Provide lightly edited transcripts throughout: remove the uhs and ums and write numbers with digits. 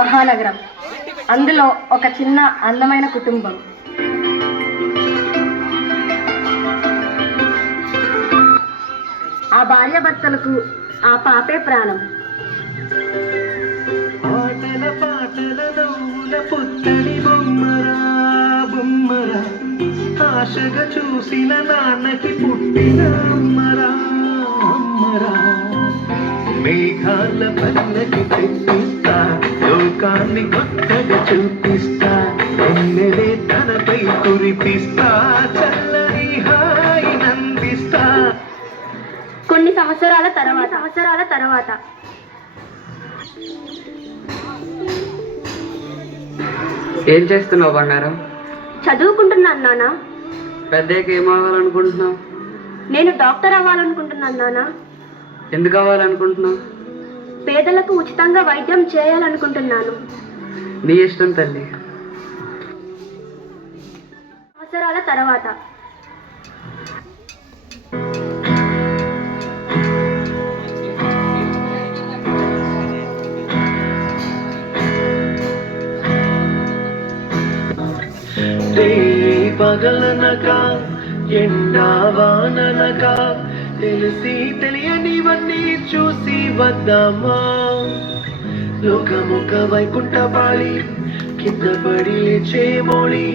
మహానగరం, అందులో ఒక చిన్న అందమైన కుటుంబం. ఆ భార్యాభర్తలకు ఆ పాపే ప్రాణం. ఆటల పాటల నవ్వుల పుత్తడి బొమ్మరా బొమ్మరా, ఆశగా చూసిన నాన్నకి పుట్టిన అమ్మరా అమ్మరా. మేఘాల పల్లకి తెప్పిస్తా, లోకాన్ని కొత్తగా చూపిస్తా, ఎన్నెలే తనపై కురిపిస్తా, చల్లని హాయి నందిస్తా. కొన్ని సంవత్సరాల తర్వాత ఏం చేస్తున్నావు బంగారం? చదువుకుంటున్నాను నాన్న. పెద్దయ్యకి ఏం అవ్వాలనుకుంటున్నావు? నేను డాక్టర్ అవ్వాలనుకుంటున్నాను నాన్న. ఎందుకు అవ్వాలనుకుంటున్నావు? పేదలకు ఉచితంగా వైద్యం చేయాలనుకుంటున్నాను. నీ ఇష్టం తల్లి. సంవత్సరాల తర్వాత పగలనక ఎండా వాననక, తెలిసి తెలియనివన్నీ చూసి వద్దామా. లోకముఖ వైకుంఠ పాళి కింద పడి చేమోళి,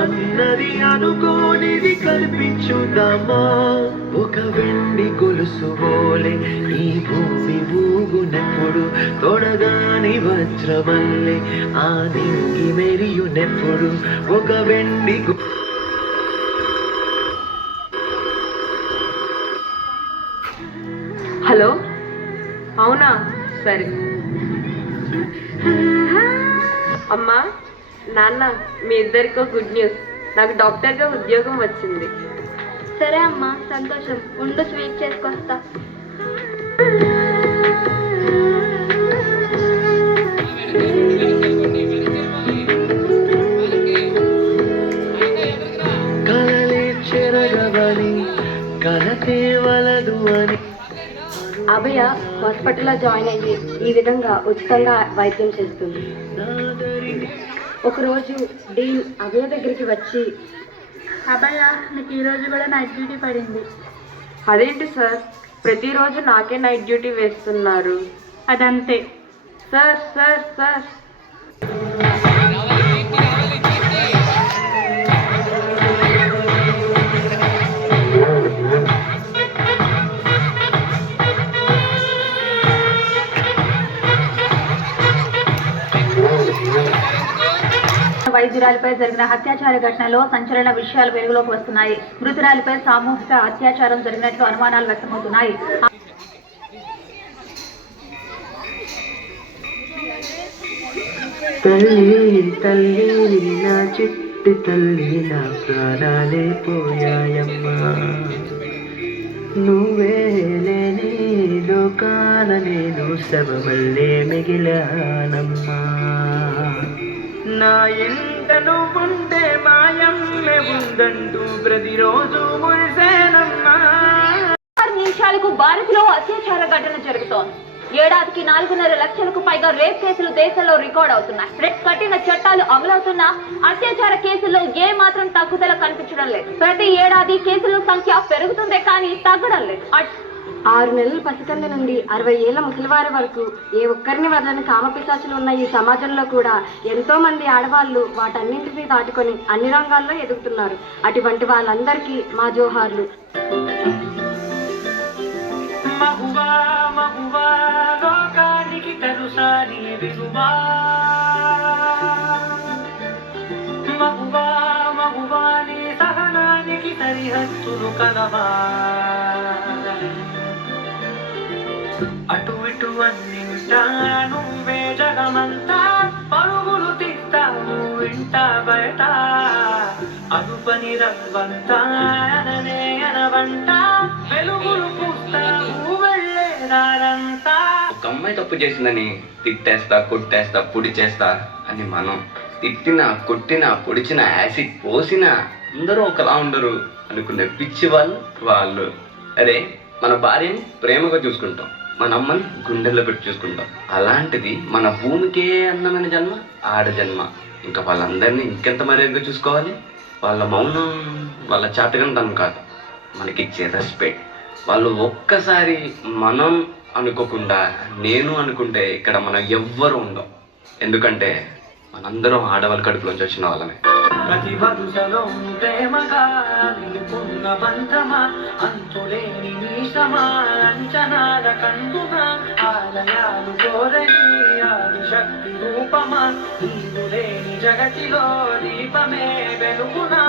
అన్నది అనుకోనిది కల్పించుదామా. ఒక వెండి గొలుసు బోలే ఈ భూమి ఊగునెప్పుడు, తొడగాని వజ్రమల్లే ఆ దింగి మెరియునెప్పుడు. ఒక వెండి హలో, అవునా? సరే అమ్మా, నాన్న, మీ ఇద్దరికో గుడ్ న్యూస్. నాకు డాక్టర్గా ఉద్యోగం వచ్చింది. సరే అమ్మా, సంతోషం. ఉండు, స్వీట్ చేసుకొస్తా. కలలే చెరగవని కలతే వలదు అని. అభయ హాస్పిటల్లో జాయిన్ అయ్యి ఈ విధంగా ఉచితంగా వైద్యం చేస్తుంది. ఒకరోజు డీన్ అభయ దగ్గరికి వచ్చి, అభయ, నీకు ఈరోజు కూడా నైట్ డ్యూటీ పడింది. అదేంటి సార్, ప్రతిరోజు నాకే నైట్ డ్యూటీ వేస్తున్నారు? అదంతే సార్. సార్ సార్ వైద్యురాలిపై జరిగిన అత్యాచార ఘటనలో సంచలన విషయాలు వెలుగులోకి వస్తున్నాయి. మృతురాలిపై సామూహిక అత్యాచారం జరిగినట్లు అనుమానాలు వ్యక్తమవుతున్నాయి. తల్లి తల్లి నా చిట్టి తల్లి, నా ప్రాణాలే పోయాయమ్మా. నువ్వే లేని లోకాన నేను శవమల్లే మిగిలానమ్మా. నా ఇంట నువ్వుంటే మాయమ్మే ఉందంటూ ప్రతిరోజు మురిసేనమ్మా. 6 నిమిషాలకు భారత్లో అత్యాచార ఘటన జరుగుతోంది. ఏడాదికి 4.5 లక్షలకు పైగా రేప్ కేసులు దేశంలో రికార్డ్ అవుతున్నాయి. కఠిన చట్టాలు అమలవుతున్నా అత్యాచార కేసుల్లో ఏ మాత్రం తగ్గుదల కనిపించడం లేదు. ప్రతి ఏడాది కేసుల సంఖ్య పెరుగుతుందే కానీ తగ్గడం లేదు. 6 నెలల పసికంద నుండి 60 ఏళ్ల ముసలివారి వరకు ఏ ఒక్కరిని వదలని కామపిశాచులు ఉన్న ఈ సమాజంలో కూడా ఎంతో మంది ఆడవాళ్లు వాటన్నింటినీ దాటుకొని అన్ని రంగాల్లో ఎదుగుతున్నారు. అటువంటి వాళ్ళందరికీ మా జోహార్లు. మగువా మగువా లోకానికి తెలుసా నీ విలువా. మగువా మగువా నీ సహనానికి సరిహద్దులు కలవా. అటు ఇటు అన్నింటా నువ్వే జగమంతా, పరుగులు తీస్తావు ఇంట బయట. అనుపని రవ్వంతా అననే అనవంట, వెలుగులు పూస్తావు వెళ్ళేదారంతా. ఒక అమ్మాయి తప్పు చేసిందని తిట్టేస్తా, కొట్టేస్తా, పొడి చేస్తా అని మనం తిట్టినా, కొట్టినా, పొడిచినా, యాసిడ్ పోసినా అందరూ ఒకలా ఉండరు అనుకునే పిచ్చి వాళ్ళు. అరే, మన భార్యని ప్రేమగా చూసుకుంటాం, మన అమ్మని గుండెల్లో పెట్టి చూసుకుంటాం. అలాంటిది మన భూమికే అందమైన జన్మ ఆడ జన్మ. ఇంకా వాళ్ళందరినీ ఇంకెంత మర్యాదగా చూసుకోవాలి. వాళ్ళ మౌనం వాళ్ళ చేతకంతనం కాదు, మనకిచ్చే రెస్పెక్ట్. వాళ్ళు ఒక్కసారి మనం అనుకోకుండా నేను అనుకుంటే ఇక్కడ మనం ఎవ్వరు ఉండం. ఎందుకంటే మనందరం ఆడవాళ్ళ కడుపులోంచి వచ్చిన వాళ్ళమే. ప్రతి వరుసలో ప్రేమగా నిలుపున్న బంధమా, అంతులేని మీసమా, అంచనాల కందున ఆలయాలు కోరని ఆదిశక్తి రూపమా, నీవు లేని జగతిలో దీపమే వెలుగునా.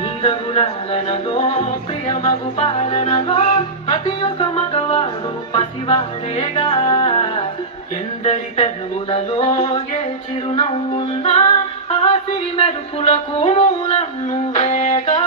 నీదగులాలనలో ప్రియమగు పాలనలో ప్రతి ఒక్క మగవాడు పసివాడేగా. ఎందరి పెదవులలో ఏ చిరునవ్వున్నా ఆ సిరి మెరుపులకు మూలం నువ్వేగా.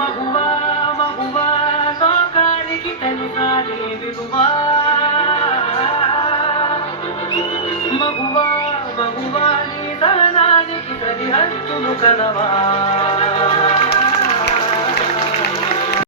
మగువా మగువా లోకానికి తెలుసా నీ విలువా. మగువా మగువా నీ తనానికి సరిహద్దులు కలవా.